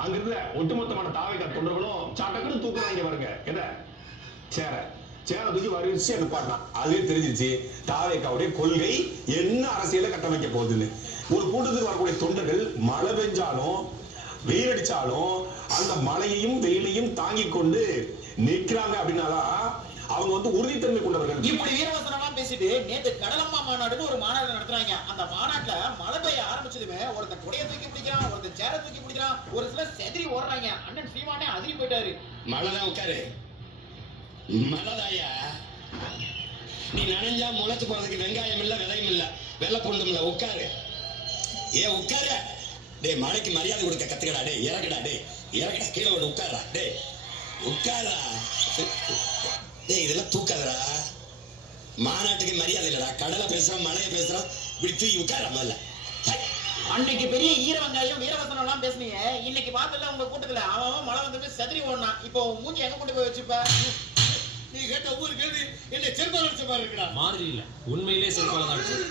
அங்கிருந்த ஒட்டுமொத்தமான தாவேக்கா தொண்டர்களும் சட்டக்குன்னு தூக்குறாங்க பாருங்க. என்ன சேர தூக்கி வரிசை நிப்பாட்டினான். அதுவே தெரிஞ்சிருச்சு தாவேக்காவுடைய கொள்கை என்ன அரசியல கட்டமைக்க போகுதுன்னு. ஒரு கூட்டத்துக்கு வரக்கூடிய தொண்டர்கள் மழை பெஞ்சாலும் வெயில் அடிச்சாலும் அந்த மழையையும் வெயிலையும் தாங்கிக் கொண்டு நிற்கிறாங்க அப்படின்னாதான் அவங்க வந்து உறுதித்தன்மை கொண்டவர்கள். இப்படி வீரவசனமா பேசிட்டு நேத்து கடலம்மா மாநாடுன்னு ஒரு மாநாடு நடத்துறாங்க. அந்த மாநாட்டுல மழை பெய்ய ஆரம்பிச்சதுமே ஒருத்தன் கொடையை தூக்கி பிடிக்கிறான், ஒருத்தன் சேர தூக்கி பிடிக்கிறான், ஒரு சிலர் செதறி ஓடுறாங்க. அண்ணன் சீமானே அதிரி போயிட்டாரு. மழைதான் உட்காரு, மழைதாயா. நீ நனைஞ்சா முளைச்சு போறதுக்கு வெங்காயம் இல்ல, விதையும் இல்ல, வெள்ளை பூண்டும் இல்ல. உட்காரு, உட்காரு. டே மழைக்கு மரியாதை கொடுக்க கத்துக்கடா. டே இறக்கடா, டே இறக்கடா, கீழே விட உட்காரா. டே உட்காரா. டேய் இதெல்லாம் தூக்காதடா. மாநாட்டுக்கு மரியாதை இல்லடா. கடலை பேசுறோம், மழையை பேசுறோம், இப்படி தூக்கி உட்கார முதல்ல. அன்னைக்கு பெரிய ஈர வெங்காயம் வீரவசனம் எல்லாம் பேசுனீங்க. இன்னைக்கு பார்த்தல உங்க கூட்டத்துல அவன் மழை வந்து செதறி ஓடனான். இப்போ மூஞ்சி எங்க கொண்டு போய் வச்சுப்ப? நீ கேட்ட ஒவ்வொரு கேள்வி என்ன செருப்பால் அடிச்ச மாதிரி இருக்கா? மாதிரி இல்ல, உண்மையிலே செருப்பால் தான் அடிச்சது.